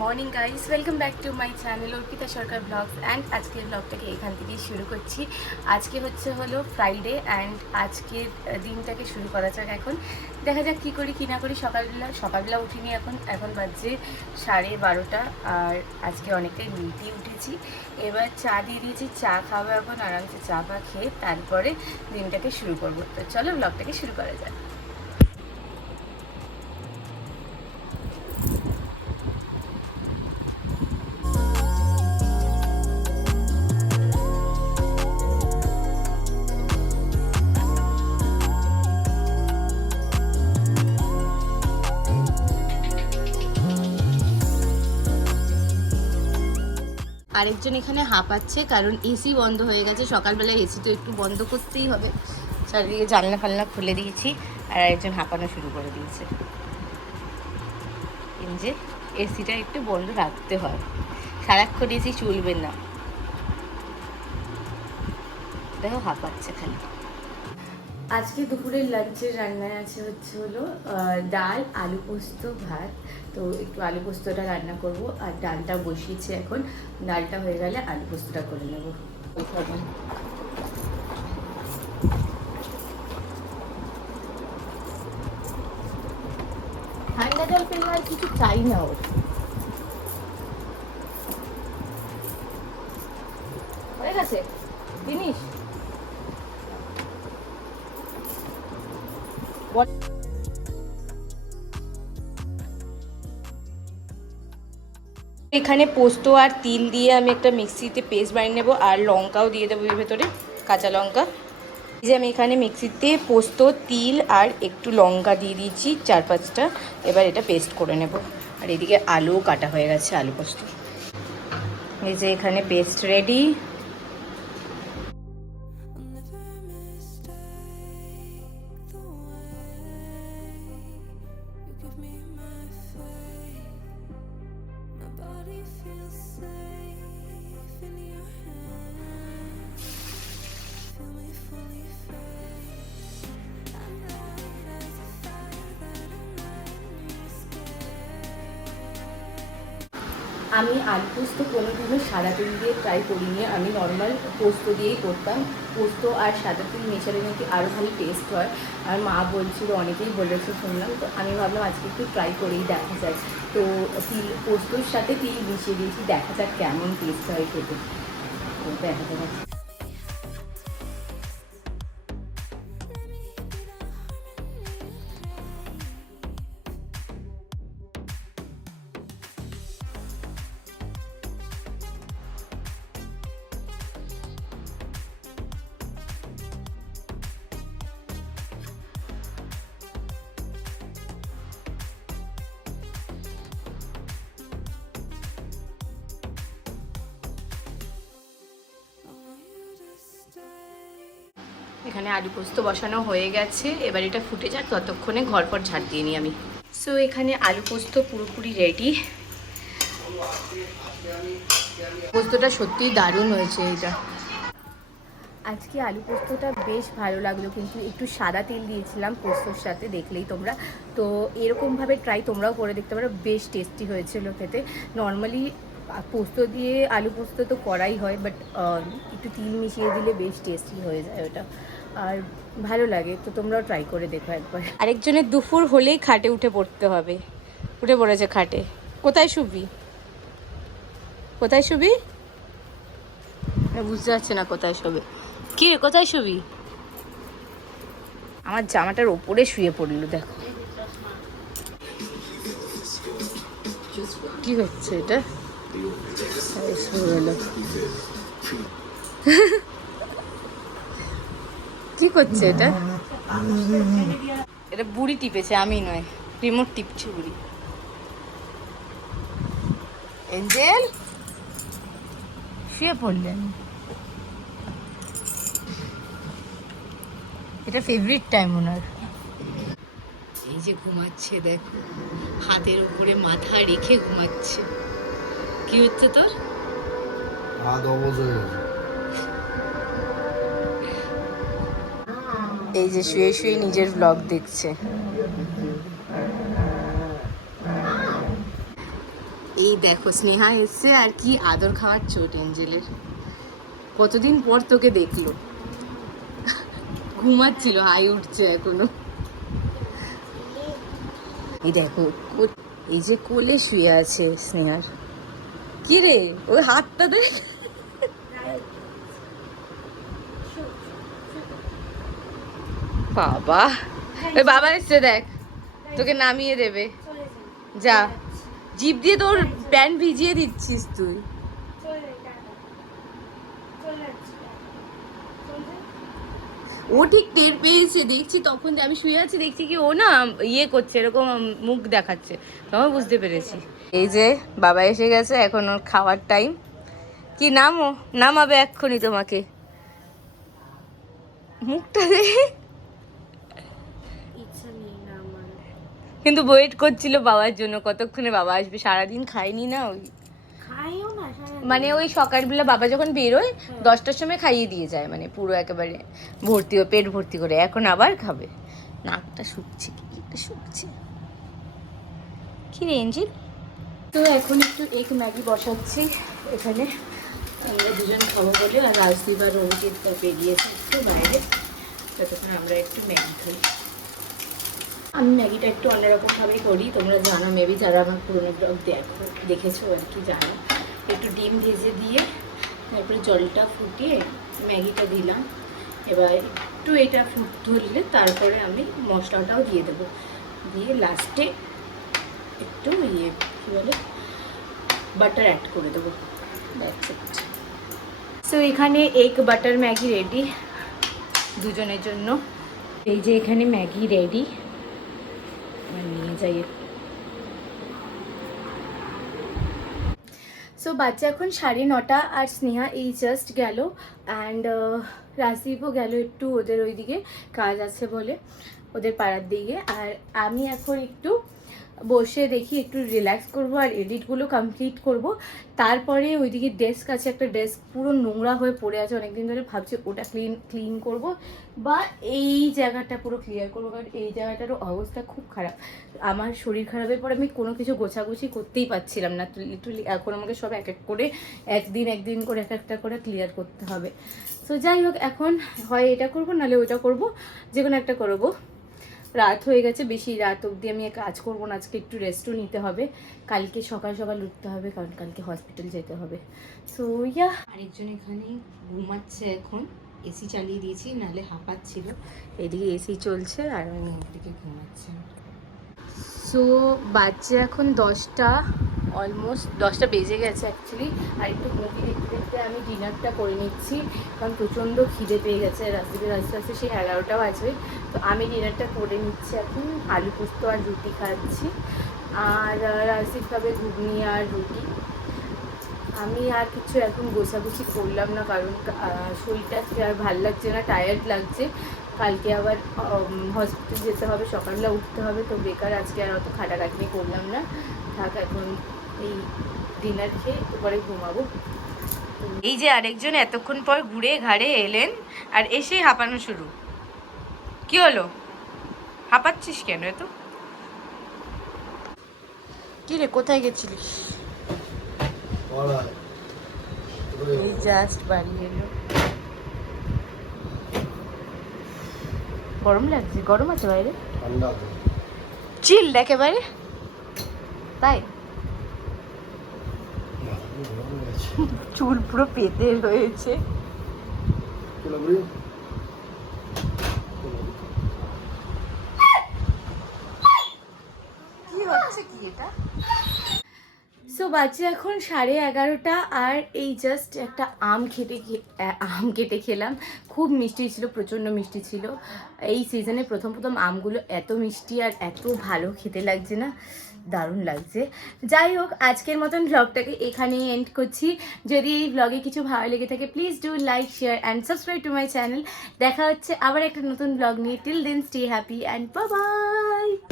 Morning guys, welcome back to my channel Arpita Sarkar vlogs and আজকের ব্লগটাকে এখান থেকেই শুরু করছি। আজকে হলো ফ্রাইডে অ্যান্ড আজকের দিনটাকে শুরু করা যাক। এখন দেখা যাক কী করি কী না করি। সকালবেলা উঠিনি, এখন বাজছে 12:30 আর আজকে অনেকটাই লেটেই উঠেছি। এবার চা দিয়ে দিয়েছি, চা খাবো এখন আরামসে, চা পা খেয়ে তারপরে দিনটাকে শুরু করবো। তো চলো ব্লগটাকে শুরু করা যাক। আরেকজন এখানে হাঁপাচ্ছে কারণ এসি বন্ধ হয়ে গেছে। সকালবেলায় এসি তো একটু বন্ধ করতেই হবে, চারিদিকে জানলা ফালনা খুলে দিয়েছি আর আরেকজন হাঁপানো শুরু করে দিয়েছে। যে এসিটা একটু বন্ধ রাখতে হয়, সারাক্ষণ এসি চলবে না। দেখো হাঁপাচ্ছে খালি। আজকে দুপুরের লাঞ্চের রান্নায় আছে হলো ডাল, আলু পোস্ত, ভাত। তো একটু আলু পোস্তটা রান্না করব আর ডালটা বসিয়েছি এখন। ডালটা হয়ে গেলে আলু পোস্তটা করে নেব। ঠান্ডা জল পেলে আর কিছু চাই না ওর। হয়ে গেছে জিনিস। এখানে পোস্ত আর তিল দিয়ে আমি একটা মিক্সিতে পেস্ট বানিয়ে নেবো আর লঙ্কাও দিয়ে দেবো এর ভেতরে, কাঁচা লঙ্কা। এই যে আমি এখানে মিক্সিতে পোস্ত, তিল আর একটু লঙ্কা দিয়ে দিয়েছি 4-5টা। এবার এটা পেস্ট করে নেব। আর এদিকে আলুও কাটা হয়ে গেছে, আলু পোস্ত। এই যে এখানে পেস্ট রেডি। আমি আলু পোস্ত কোনোদিনও সাদা তেল দিয়ে ট্রাই করিনি, আমি নর্মাল পোস্ত দিয়েই করতাম। পোস্ত আর সাদা তেল মেশালে নাকি আরও ভালো টেস্ট হয়, আর মা বলছিল, অনেকেই বলেছে শুনলাম। তো আমি ভাবলাম আজকে একটু ট্রাই করেই দেখা যায়। তো পোস্তর সাথে তিল মিশিয়ে দিয়েছি, দেখা যাক কেমন টেস্ট হয় খেতে। দেখা যাক। এখানে আলু পোস্ত বসানো হয়ে গেছে, এবার এটা ফুটে যাক, ততক্ষণে ঘরপর ঝাড় দিয়ে নিই আমি। সো এখানে আলু পোস্ত পুরোপুরি রেডি। পোস্তটা সত্যিই দারুণ হয়েছে। এটা আজকে আলু পোস্তটা বেশ ভালো লাগলো, কিন্তু একটু সাদা তেল দিয়েছিলাম পোস্তর সাথে, দেখলেই তোমরা। তো এরকমভাবে ট্রাই তোমরাও করে দেখতে পারো, বেশ টেস্টি হয়েছিল খেতে। নর্মালি পোস্ত দিয়ে আলু পোস্ত তো করাই হয়, বাট একটু তিল মিশিয়ে দিলে বেশ টেস্টি হয়ে যায় ওটা, আর ভালো লাগে। তো তোমরাও ট্রাই করে দেখো একবার। আরেকজনের দুপুর হলেই খাটে উঠে পড়তে হবে, উঠে পড়েছে খাটে। কোথায় শুবি? কোথায় শুবি? বুঝতে পারছি না কোথায় শোবে। কি রে, কোথায় শুবি? আমার জামাটার ওপরে শুয়ে পড়লো, দেখো কি হচ্ছে এটা। কি করছে এটা? এটা বুড়ি টিপেছে, আমি নয়, রিমোট টিপছে বুড়ি। এঞ্জেল শুয়ে পড়লেন। এটা ফেভারিট টাইম ওনার। এই যে ঘুমাচ্ছে, দেখো হাতের উপরে মাথা রেখে ঘুমাচ্ছে। কি হচ্ছে তোর? হাত অবশ হয়ে গেছে। এই যে শুয়ে শুয়ে নিজের ব্লগ দেখছে। এই দেখো স্নেহা এসছে আর কি আদর খাওয়ার চোট এঞ্জেলের। কতদিন পর তোকে দেখলো, ঘুমাচ্ছিল, হাই উঠছে এখনো। এই দেখো এই যে কোলে শুয়ে আছে স্নেহার। কি রে ওই হাতটা দেখ। বাবা ওই বাবা এসছে দেখ, তোকে নামিয়ে দেবে। যা, জিভ দিয়ে তোর প্যান্ট ভিজিয়ে দিচ্ছিস তুই। ও ঠিক টের পেয়েছে, দেখছি তখন আমি শুয়ে আছি, দেখছি কি ও না ইয়ে করছে, এরকম মুখ দেখাচ্ছে, তখন বুঝতে পেরেছি। এই যে বাবা এসে গেছে, এখন ওর খাওয়ার টাইম। কি নামো, নামাবে এক্ষুনি তোমাকে। মুখটা দেখে কিন্তু ওয়েট করছিল বাবার জন্য, কতক্ষণে বাবা আসবে, সারাদিন খাইনি না ওই মানে ওই সকালবেলা বাবা যখন বেরোয় 10টার সময় খাইয়ে দিয়ে যায়, মানে পুরো একেবারে ভর্তি, পেট ভর্তি করে। এখন আবার খাবে। নাকটা শুকছে, কি শুকছে কি রে এঞ্জেল। তো এখন একটু এগ ম্যাগি বসাচ্ছি এখানে, আমরা দুজন খাবো বলে। আর রাজদীপ আর অঙ্কিত বেরিয়েছে একটু বাইরে, ততক্ষণ আমরা একটু ম্যাগি খাই। আমি ম্যাগিটা একটু অন্যরকমভাবেই করি, তোমরা জানো মেবি, যারা আমার পুরোনো ব্লগ দেখেছো আর কি জানো। একটু ডিম ভেজে দিয়ে তারপরে জলটা ফুটিয়ে ম্যাগিটা দিলাম। এবার একটু এটা ফুট ধরলে তারপরে আমি মশলাটাও দিয়ে দেবো, দিয়ে লাস্টে একটু ইয়ে কী বলে বাটার অ্যাড করে দেবো। That's it. সো এখানে এগ বাটার ম্যাগি রেডি দুজনের জন্য। এই যে এখানে ম্যাগি রেডি, নিয়ে যাই। সো বাচ্চা এখন 9:30 আর স্নেহা এই জাস্ট গেল, অ্যান্ড রাজদীপও গেল একটু ওদের ওইদিকে কাজ আছে বলে, ওদের পাড়ার দিকে। আর আমি এখন একটু বসে দেখি, একটু রিল্যাক্স করব আর এডিটগুলো কমপ্লিট করব। তারপরে ওইদিকে ডেস্ক আছে, একটা ডেস্ক পুরো নোংরা হয়ে পড়ে আছে অনেকদিন ধরে, ভাবছি ওটা ক্লিন করব, বা এই জায়গাটা পুরো ক্লিয়ার করবো, কারণ এই জায়গাটারও অবস্থা খুব খারাপ। আমার শরীর খারাপের পর আমি কোনো কিছু গোছাগুছি করতেই পারছিলাম না লিটারালি। এখন আমাকে সব এক এক করে একদিন করে এক একটা করে ক্লিয়ার করতে হবে। তো যাই হোক, এখন হয় এটা করবো নাহলে ওইটা করবো, যে কোনো একটা করবো। রাত হয়ে গেছে, বেশি রাত অবধি আমি কাজ করবো না, আজকে একটু রেস্টও নিতে হবে, কালকে সকাল সকাল উঠতে হবে, কারণ কালকে হসপিটাল যেতে হবে। সো ইয়া, আরেকজন এখানে ঘুমাচ্ছে এখন, এসি চালিয়ে দিয়েছি নাহলে হাঁপাচ্ছিল। এদিকে এসি চলছে আর আমি এদিকে ঘুমাচ্ছি। সো বাচ্চা এখন 10টা, অলমোস্ট 10টা বেজে গেছে অ্যাকচুয়ালি। আর একটু মুভি দেখতে দেখতে আমি ডিনারটা করে নিচ্ছি, কারণ প্রচণ্ড খিদে পেয়ে গেছে। রাস্তায় আস্তে আস্তে সেই 11টাও আসবে। তো আমি ডিনারটা করে নিচ্ছি এখন, আলু পোস্ত আর রুটি খাচ্ছি। আর রাজদীপ খাবে ঘুগনি আর রুটি। আমি আর কিছু এখন গোছাগুছি করলাম না, কারণ শরীরটা আর ভাল লাগছে না, টায়ার্ড লাগছে। কালকে আবার হসপিটাল যেতে হবে, সকালবেলা উঠতে হবে, তো বেকার আজকে আর অত খাটাখাটনি করলাম না। থাক, এখন এই ডিনার খেয়ে পরে ঘুমাবো। এই যে আরেকজন এতক্ষণ পর ঘুরে ঘাড়ে এলেন, আর এসে হাঁপানো শুরু। কি হলো, হাঁপাচ্ছিস কেন এত? কি রে, কোথায় গেছিলিস? এই জাস্ট বাড়ি এলো। গরম লাগছে? গরম আছে বাইরে? চিল্ড একেবারে, তাই চুল পুরো পেতে রয়েছে। কি হচ্ছে কি এটা? সো বাচ্চা এখন 11:30, আর এই জাস্ট একটা আম কেটে খেলাম। খুব মিষ্টি ছিল, প্রচণ্ড মিষ্টি ছিল। এই সিজনে প্রথম আমগুলো এত মিষ্টি আর এত ভালো খেতে লাগছে না, দারুণ লাগছে। যাই হোক, আজকের মতন ব্লগটাকে এখানেই এন্ড করছি। যদি এই ব্লগে কিছু ভালো লেগে থাকে, please do like, share and subscribe to my channel. দেখা হচ্ছে আবার একটা নতুন ব্লগ নিয়ে। Till then stay happy and bye by.